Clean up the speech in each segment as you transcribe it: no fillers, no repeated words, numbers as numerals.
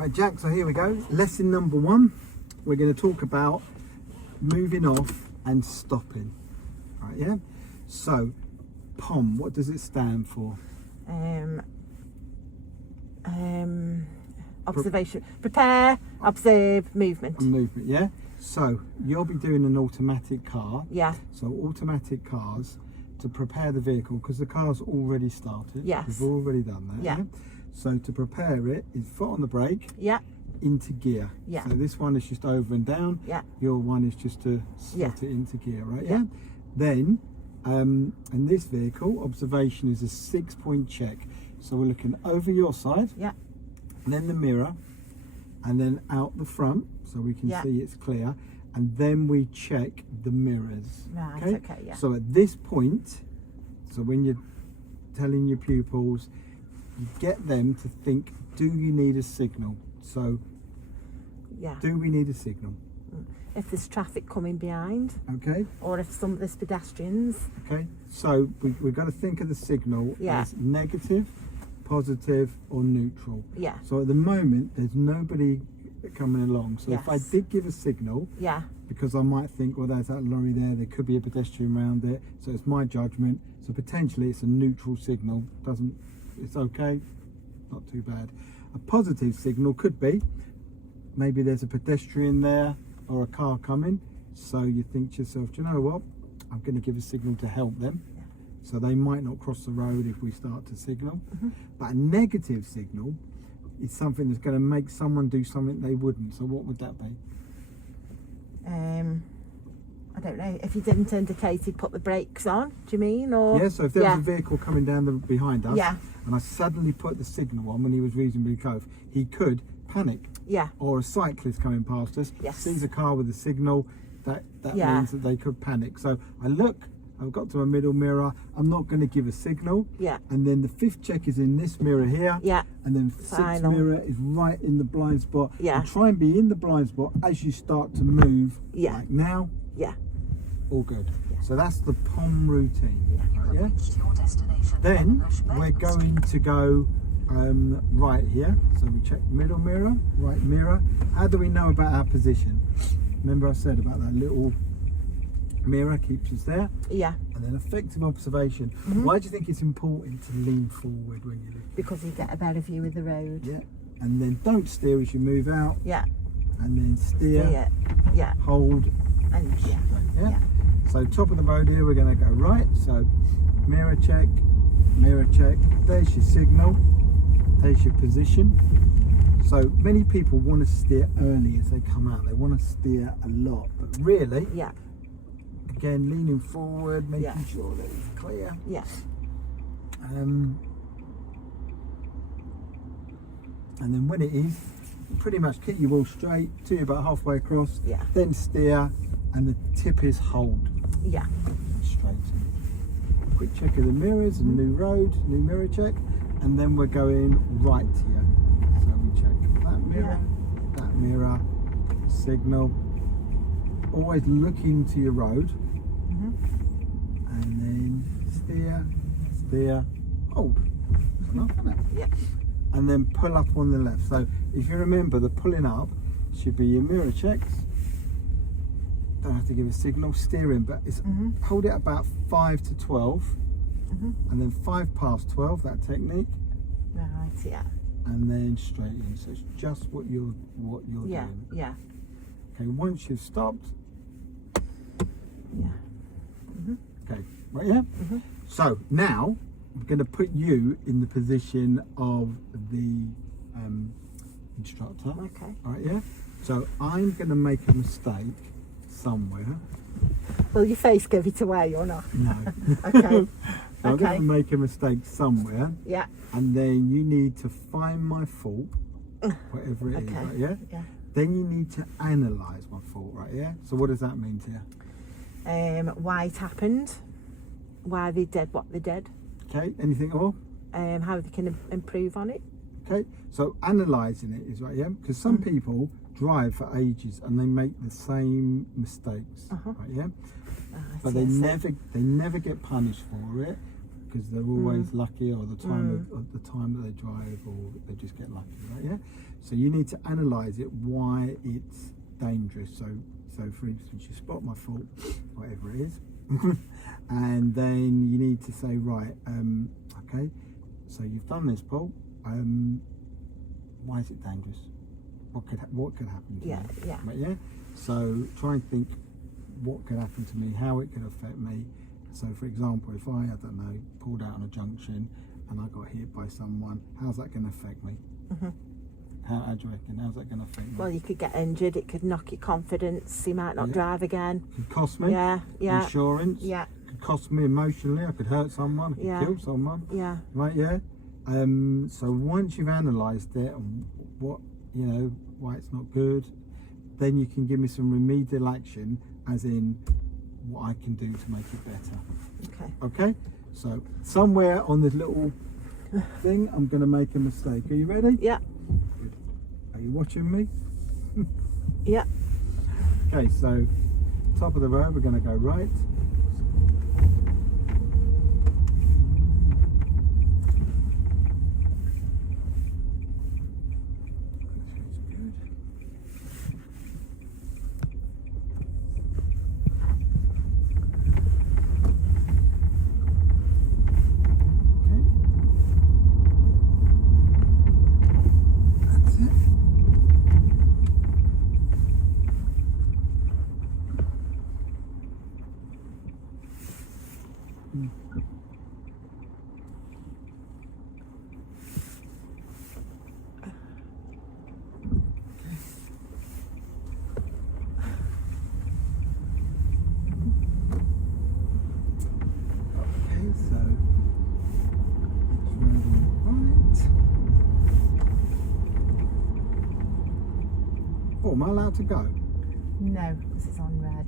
Right, Jack, so here we go. Lesson number 1. We're going to talk about moving off and stopping. Right, yeah? So, POM, what does it stand for? Observation. Prepare, observe, movement. Movement, yeah? So, you'll be doing an automatic car. Yeah. So, automatic cars to prepare the vehicle, because the car's already started. Yes. We've already done that. Yeah. So, to prepare it is foot on the brake. Yeah. Into gear. Yeah. So this one is just over and down. Yeah. Your one is just to slot it into gear, right? Yeah. Then, in this vehicle, observation is a 6-point check. So we're looking over your side. Yeah. And then the mirror, and then out the front, so we can see it's clear. And then we check the mirrors. Right. Okay. Yeah. So at this point, so when you're telling your pupils, you get them to think, do you need a signal? So, do we need a signal? If there's traffic coming behind. Okay. Or if there's pedestrians. Okay. So we've got to think of the signal as negative, positive, or neutral. Yeah. So at the moment, there's nobody coming along. So if I did give a signal, because I might think, well, there's that lorry there could be a pedestrian around it. So it's my judgment. So potentially it's a neutral signal. It's okay, not too bad. A positive signal could be maybe there's a pedestrian there or a car coming, so you think to yourself, do you know what, I'm going to give a signal to help them, so they might not cross the road if we start to signal. But a negative signal is something that's going to make someone do something they wouldn't. So what would that be? I don't know. If he didn't indicate, he'd put the brakes on. Do you mean? Or so if there was a vehicle coming down behind us, and I suddenly put the signal on when he was reasonably close, he could panic. Or a cyclist coming past us sees a car with a signal, that means that they could panic. So I've got to my middle mirror, I'm not going to give a signal. And then the 5th check is in this mirror here. And then 6th mirror is right in the blind spot. And try and be in the blind spot as you start to move. Like now. All good. So that's the POM routine. Right, then we're going to go right here. So we check middle mirror, right mirror. How do we know about our position? Remember I said about that little mirror keeps us there. And then effective observation. Why do you think it's important to lean forward when you lift? Because you get a better view of the road. And then don't steer as you move out. And then steer. Hold. And So top of the road here, we're going to go right. So mirror check, mirror check. There's your signal. There's your position. So many people want to steer early as they come out. They want to steer a lot, but really, again, leaning forward, making sure that it's clear. And then when it is, pretty much keep your wheel straight till you're about halfway across. Then steer, and the tip is hold. Straight. Quick check of the mirrors and new road, new mirror check, and then we're going right here. So we check that mirror, signal. Always look into your road, and then steer, hold. That's enough, isn't it? And then pull up on the left. So if you remember, the pulling up should be your mirror checks. Don't have to give a signal, steering, but it's hold it about 5 to 12, and then 5 past 12, that technique. And then straight in. So it's just what you're doing. Okay, once you've stopped. Okay, right, So now I'm going to put you in the position of the instructor. Okay. All right, So I'm going to make a mistake somewhere. Will your face give it away or not? No. Okay. So I'm going to make a mistake somewhere. And then you need to find my fault, whatever it is, right, Then you need to analyse my fault, right, So what does that mean to you? Why it happened, why they did what they did. Okay, anything more? How they can improve on it. Okay, so analysing it is right, because some people drive for ages and they make the same mistakes, right, but they never get punished for it. because they're always lucky, or the time that they drive, or they just get lucky, right? Yeah. So you need to analyse it, why it's dangerous. So for instance, you spot my fault, whatever it is, and then you need to say, right, okay, so you've done this, Paul. Why is it dangerous? What could happen to me? Yeah. Right, yeah. So try and think what could happen to me, how it could affect me. So for example, if I don't know, pulled out on a junction and I got hit by someone, how's that going to affect me? How do you reckon? How's that going to affect me? Well, you could get injured. It could knock your confidence. You might not drive again. Could cost me. Yeah. Insurance. Yeah. Could cost me emotionally. I could hurt someone. I could kill someone. Yeah. Right. Yeah. So once you've analysed it and what why it's not good, then you can give me some remedial action, as in what I can do to make it better. Okay. So somewhere on this little thing, I'm going to make a mistake. Are you ready? Yeah. Good. Are you watching me? Yeah. Okay. So top of the road, we're going to go right. Oh, am I allowed to go? No, this is on red.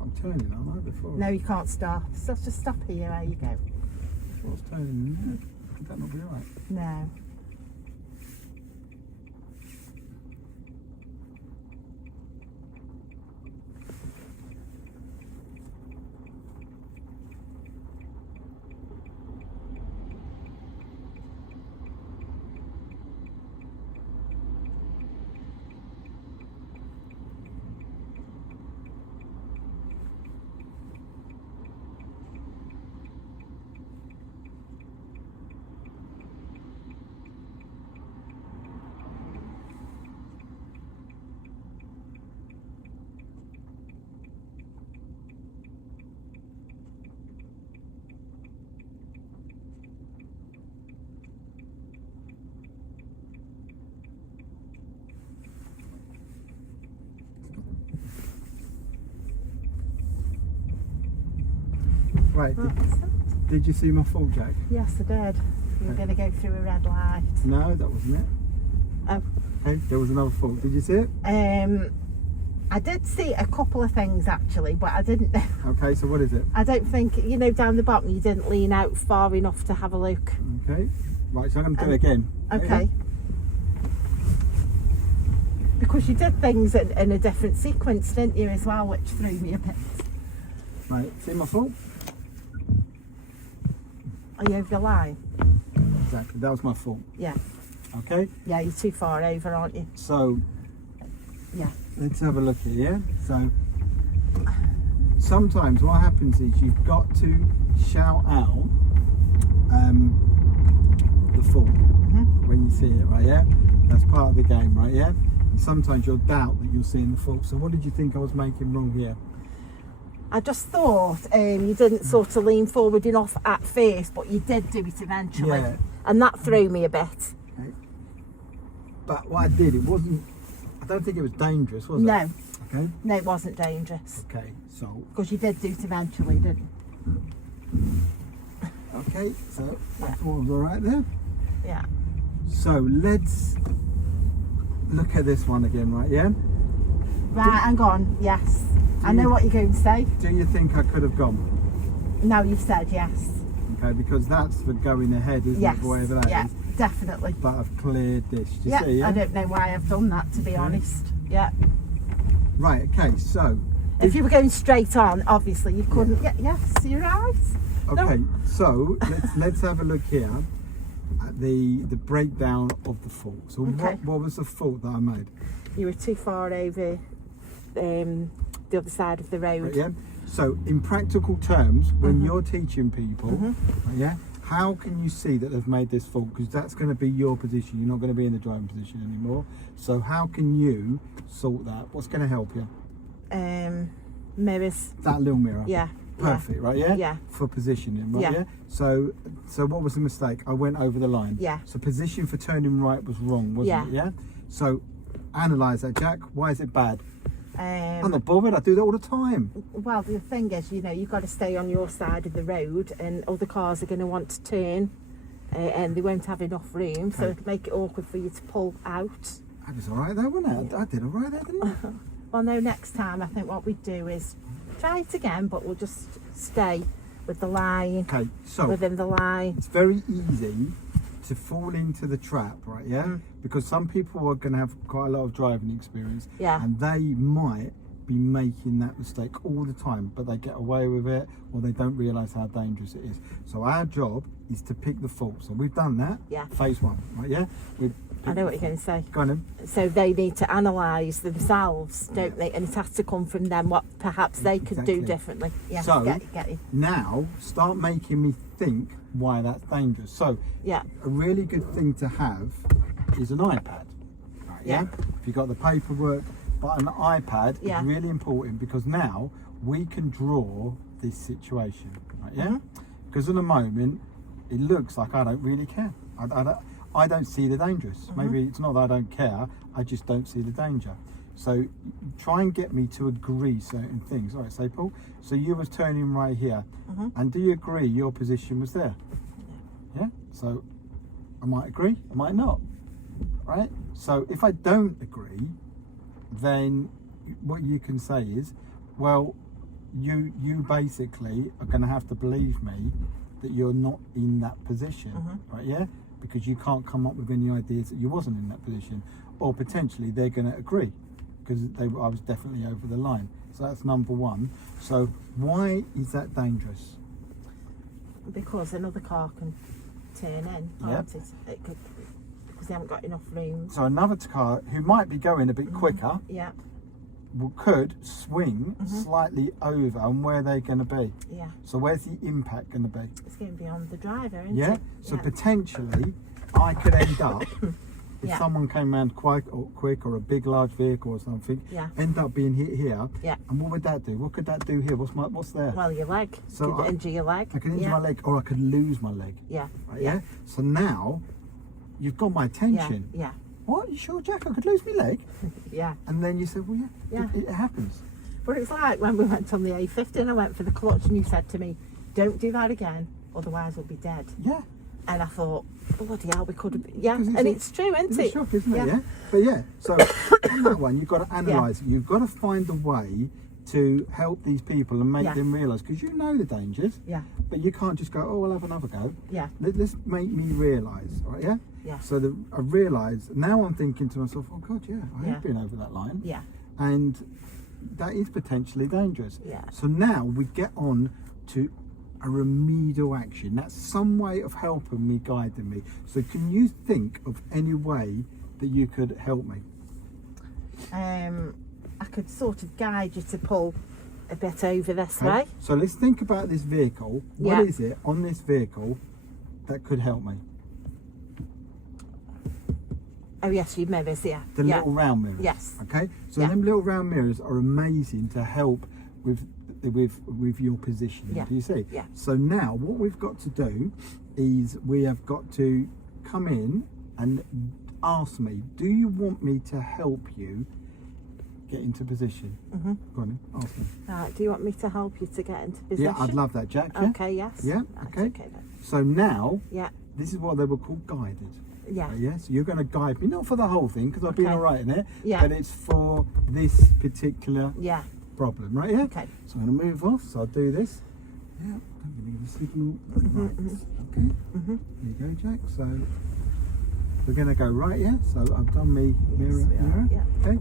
I'm turning, aren't I, before? No, you can't stop. So just stop here. There you go. I was turning. Would that not be right? No. Right, did you see my full jack? Yes, I did. You were going to go through a red light. No, that wasn't it. Oh. Okay, there was another fault. Did you see it? I did see a couple of things actually, but I didn't. Okay, so what is it? I don't think, down the bottom you didn't lean out far enough to have a look. Okay, right, so I'm going to do it again. Okay. Because you did things in a different sequence, didn't you, as well, which threw me a bit. Right, see my fault? Are you over the line? Exactly, that was my fault. Yeah. Okay? Yeah, you're too far over, aren't you? So, yeah. Let's have a look here. So, sometimes what happens is you've got to shout out the fault when you see it, right? Yeah? That's part of the game, right? Yeah? And sometimes you'll doubt that you're seeing the fault. So what did you think I was making wrong here? I just thought you didn't sort of lean forward enough at first, but you did do it eventually. Yeah. And that threw me a bit. Okay. But what I did, I don't think it was dangerous, was it? No. Okay. No, it wasn't dangerous. Okay, so. Because you did do it eventually, didn't you? Okay, so that was all right there. Yeah. So let's look at this one again, right? Yeah. Right, hang on. Yes. I know what you're going to say. Do you think I could have gone? No, you've said yes. Okay, because that's for going ahead, isn't it? Whatever that is. Definitely. But I've cleared this. Do you see? Yeah. I don't know why I've done that, to be honest. Yeah. Right. Okay. So. If you were going straight on, obviously you couldn't. Yes, you're right. Okay, so let's have a look here at the breakdown of the fault. So what was the fault that I made? You were too far over the other side of the road. Right, yeah. So in practical terms, when you're teaching people, right, yeah, how can you see that they've made this fault? Because that's going to be your position. You're not going to be in the driving position anymore. So how can you sort that? What's going to help you? Mirrors. That little mirror. Yeah. Perfect, right? Yeah. Yeah. For positioning, right? Yeah. So what was the mistake? I went over the line. Yeah. So position for turning right was wrong, wasn't it? Yeah. So analyse that, Jack. Why is it bad? I'm not bothered. I do that all the time. Well, the thing is, you know, you've got to stay on your side of the road, and other cars are going to want to turn, and they won't have enough room, so it'll make it awkward for you to pull out. That was all right there, wasn't it? I did all right there, didn't I? Well, no, next time I think what we'd do is try it again, but we'll just stay with the line. Okay, so within the line. It's very easy to fall into the trap, right? Yeah, because some people are going to have quite a lot of driving experience, and they might be making that mistake all the time, but they get away with it, or they don't realise how dangerous it is. So our job is to pick the fault. So we've done that. Yeah. Phase one, right? Yeah. I know what you're going to say. Go on then. So they need to analyse themselves, don't they? And it has to come from them what perhaps they could do differently. Yeah. So get it. Now start making me think why that's dangerous. So a really good thing to have is an iPad. Right, yeah. If you've got the paperwork, but an iPad is really important, because now we can draw this situation. Right, yeah. Because at the moment it looks like I don't really care. I don't see the dangerous. Maybe it's not that I don't care, I just don't see the danger. So try and get me to agree certain things. All right, say Paul, so you was turning right here, and do you agree your position was there? Yeah, so I might agree, I might not, right? So if I don't agree, then what you can say is, well, you basically are going to have to believe me that you're not in that position, right? Yeah, because you can't come up with any ideas that you wasn't in that position, or potentially they're going to agree because I was definitely over the line. So that's number one. So why is that dangerous? Because another car can turn in, can't it? It could, because they haven't got enough room. So another car who might be going a bit quicker could swing slightly over, and where they're going to be. Yeah. So where's the impact going to be? It's going to be on the driver, isn't it? So potentially I could end up, if someone came around quick or a big large vehicle or something, end up being hit here. Yeah. And what would that do? What could that do here? What's there? Well, your leg. So you could injure your leg. I could injure my leg, or I could lose my leg. Yeah. Right, yeah. So now you've got my attention. Yeah. What? You sure, Jack? I could lose my leg? And then you said, well, it happens. But it's like when we went on the A50 and I went for the clutch, and you said to me, don't do that again, otherwise we'll be dead. Yeah. And I thought, bloody hell, we could have been. And it's true, isn't it? It's a shock, isn't it? Yeah. But so on that one, you've got to analyse it. You've got to find a way to help these people and make them realise, because you know the dangers, but you can't just go, oh, we'll have another go. Yeah. Let's make me realise, right? Yeah. Yeah. So I realise, now I'm thinking to myself, oh God, I have been over that line. Yeah. And that is potentially dangerous. Yeah. So now we get on to a remedial action. That's some way of helping me, guiding me. So can you think of any way that you could help me? I could sort of guide you to pull a bit over this way. So let's think about this vehicle. What is it on this vehicle that could help me? Oh yes, your mirrors, The little round mirrors. Yes. Okay. So them little round mirrors are amazing to help with your position. Do you see? Yeah. So now what we've got to do is we have got to come in and ask me, do you want me to help you get into position? Go on then, ask me. Do you want me to help you to get into position? Yeah, I'd love that, Jack. Okay, yes. Yeah, okay then. So now, this is what they were called guided. Yeah. So you're going to guide me, not for the whole thing, because I've been all right in it, but it's for this particular problem, right? Yeah. Okay. So I'm going to move off, so I'll do this. Yeah, I'm going to give a signal. Okay. There you go, Jack. So we're going to go right, So I've done me mirror. Yeah. Okay.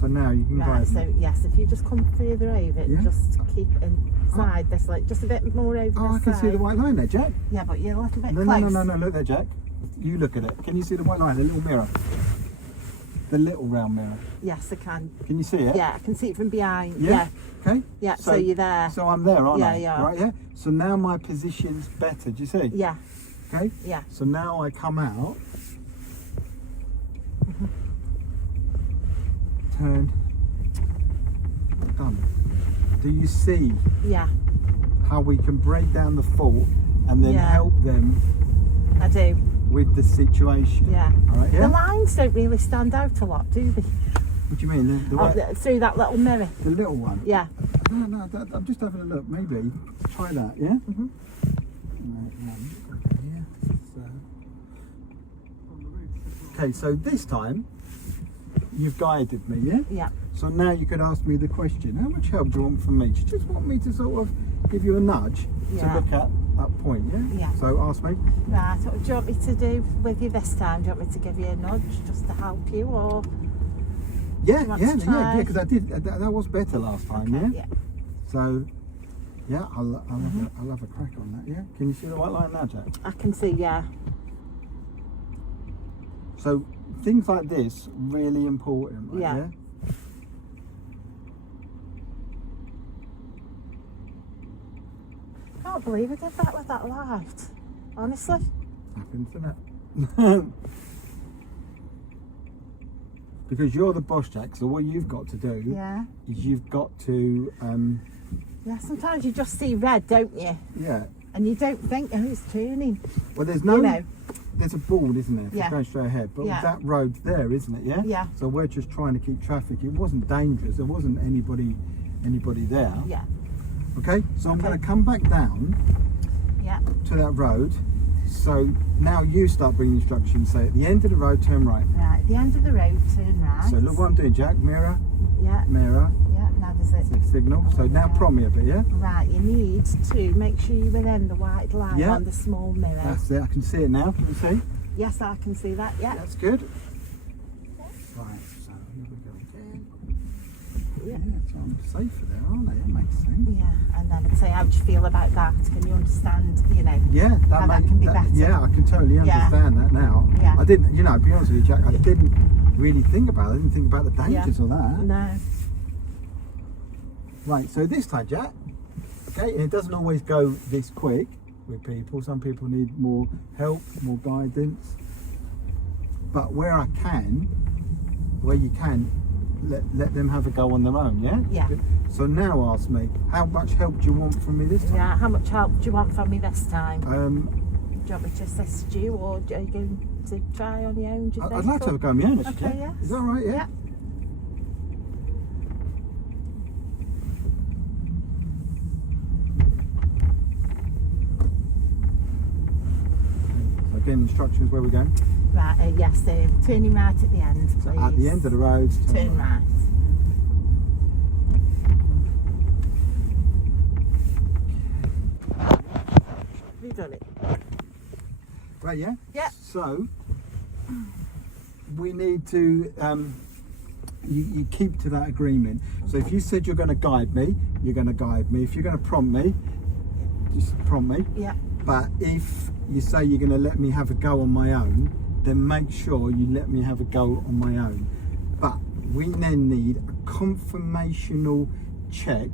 So now you can right, guide so me. yes, if you just come further over, just keep inside this, like just a bit more over this I can see the white line there, Jack. Yeah, but you're a little bit No, close. no, look there, Jack. You look at it. Can you see the white line, the little mirror? The little round mirror. Yes, I can. Can you see it? Yeah, I can see it from behind. Yeah. Okay. Yeah, so you're there. So I'm there, aren't I? Yeah. Right, yeah. So now my position's better. Do you see? Yeah. Okay. Yeah. So now I come out. Turn. Done. Do you see? Yeah. How we can break down the fault and then help them? I do. With the situation. Yeah. All right. Yeah. The lines don't really stand out a lot, do they? What do you mean? Through that little mirror. The little one. Yeah. No, I'm just having a look. Maybe try that. Yeah. Mhm. Okay, so this time you've guided me, yeah? Yeah. So now you could ask me the question, how much help do you want from me? Do you just want me to sort of give you a nudge to look at that point, yeah? Yeah. So ask me. Right, what do you want me to do with you this time? Do you want me to give you a nudge just to help you, or? Yeah, because I did, that was better last time, Okay, yeah? So, yeah, I'll have a crack on that, yeah? Can you see the white line now, Jack? I can see, yeah. So things like this really important, right? Yeah. I can't believe I did that with that light. Honestly. Happens, doesn't it? Because you're the boss, Jack. So what you've got to do is you've got to. Yeah. Sometimes you just see red, don't you? Yeah. And you don't think, oh, it's turning. Well, there's no. You know. There's a board, isn't there? Yeah. Going straight ahead. But that road's there, isn't it? Yeah. Yeah. So we're just trying to keep traffic. It wasn't dangerous. There wasn't anybody there. Yeah. Okay. So I'm going to come back down. Yeah. To that road. So now you start bringing instructions. Say at the end of the road, turn right. Right. At the end of the road, turn right. So look what I'm doing, Jack. Mirror. Yeah. Mirror. Yeah. Now there's a signal. So now prompt me a bit, yeah. Right. You need to make sure you're within the white line on the small mirror. That's it. I can see it now. Can you see? Yes, I can see that. Yeah. That's good. Right. So here we go again. Yeah. So I'm safer there, aren't I? That makes sense. Yeah. And then I'd say, how do you feel about that? Can you understand? You know. Yeah. That can be better. Yeah, I can totally understand that now. Yeah. I didn't. You know, to be honest with you, Jack, I didn't really think about it. I didn't think about the dangers of that. No. Right. So this time, Jack. Okay. And it doesn't always go this quick with people. Some people need more help, more guidance. But where you can, let them have a go on their own, yeah? Yeah. So now ask me, how much help do you want from me this time? Yeah, how much help do you want from me this time? Do you want me to assist you, or are you going to try on your own, do you think? I'd like to have a go on my own, actually. Okay, yes. Is that all right, yeah? Again, instructions, where we're going? Right, yes, turning right at the end, please. So at the end of the road, turn right. Have you done it? Right, yeah? Yeah. So, we need to, you keep to that agreement. So if you said you're going to guide me, you're going to guide me. If you're going to prompt me, just prompt me. Yeah. But if you say you're going to let me have a go on my own, then make sure you let me have a go on my own. But we then need a confirmational check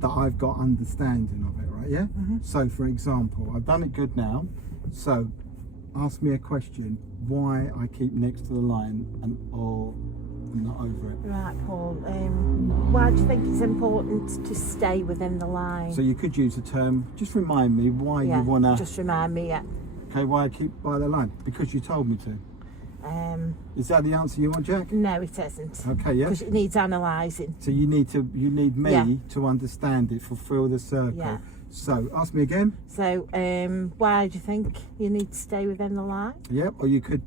that I've got understanding of it, right? Yeah. So for example, I've done it good now. So ask me a question: why I keep next to the line or not over it? Right, Paul. Why do you think it's important to stay within the line? So you could use the term. Just remind me why you wanna. Just remind me. Yeah. Okay, why I keep by the line? Because you told me to. Is that the answer you want, Jack? No, it isn't. Okay, yeah. Because it needs analysing. So you need me to understand it, fulfil the circle. Yeah. So ask me again. So why do you think you need to stay within the line? Yep. Or you could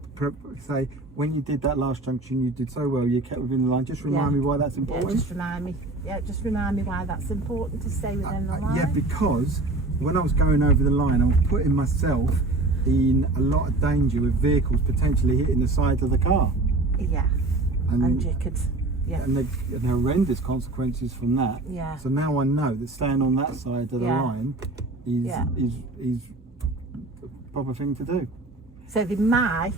say, when you did that last junction, you did so well. You kept within the line. Just remind me why that's important. Yeah, just remind me. Yeah, just remind me why that's important to stay within the line. Yeah, because when I was going over the line, I was putting myself in a lot of danger with vehicles potentially hitting the side of the car. Yeah. And you could and the horrendous consequences from that. Yeah. So now I know that staying on that side of the line is a proper thing to do. So they might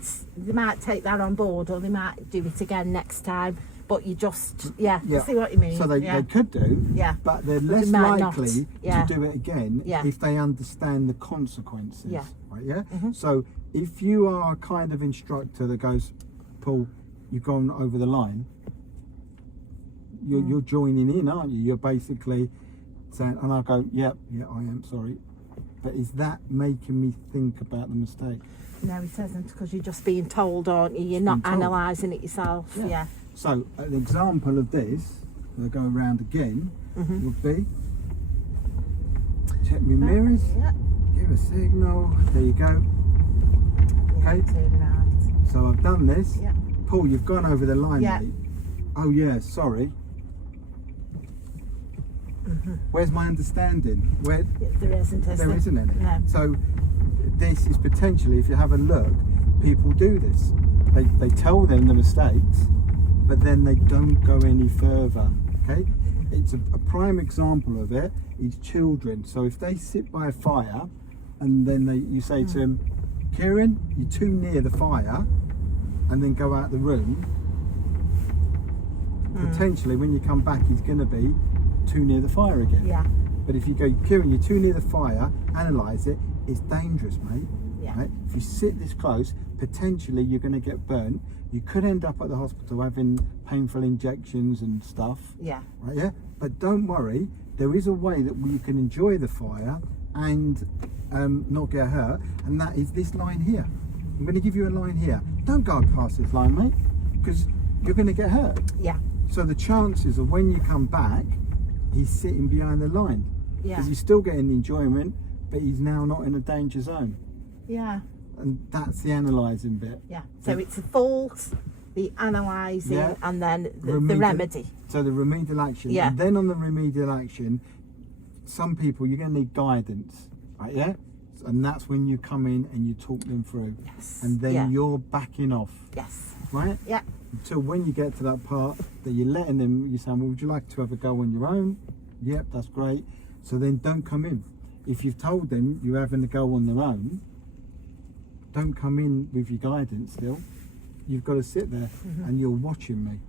take that on board, or they might do it again next time. But you just, see what you mean. So they could do, but they're less likely to do it again if they understand the consequences. Right, So if you are a kind of instructor that goes, Paul, you've gone over the line, you're joining in, aren't you? You're basically saying, and I'll go, yeah, I am sorry. But is that making me think about the mistake? No, it isn't, because you're just being told, aren't you? You're not analysing it yourself. Yeah. So an example of this, I'll go around again, would be, check my mirrors, give a signal, there you go. Okay, so I've done this. Paul, you've gone over the line, mate. Oh yeah, sorry. Where's my understanding? Where there isn't any. No. So this is potentially, if you have a look, people do this. They tell them the mistakes, but then they don't go any further. Okay, it's a prime example of it is children. So if they sit by a fire, and then you say to them, Kieran, you're too near the fire, and then go out the room, potentially when you come back he's going to be too near the fire again. But if you go, Kieran, you're too near the fire, analyse it, it's dangerous, mate. Right? If you sit this close, potentially you're going to get burnt. You could end up at the hospital having painful injections and stuff. Right? But don't worry, there is a way that you can enjoy the fire and not get hurt, and that is this line here. I'm going to give you a line here. Don't go past this line, mate, because you're going to get hurt. So the chances of when you come back, he's sitting behind the line, because he's still getting the enjoyment, but he's now not in a danger zone. And that's the analysing bit. So it's a fault, the analysing, and then the remedy. So the remedial action. And then on the remedial action, some people, you're going to need guidance, right? And that's when you come in and you talk them through. And then you're backing off. Right? Until when you get to that part that you're letting them, you're saying, well, would you like to have a go on your own? Yep, that's great. So then don't come in. If you've told them you're having a go on their own, don't come in with your guidance still. You've got to sit there and you're watching me.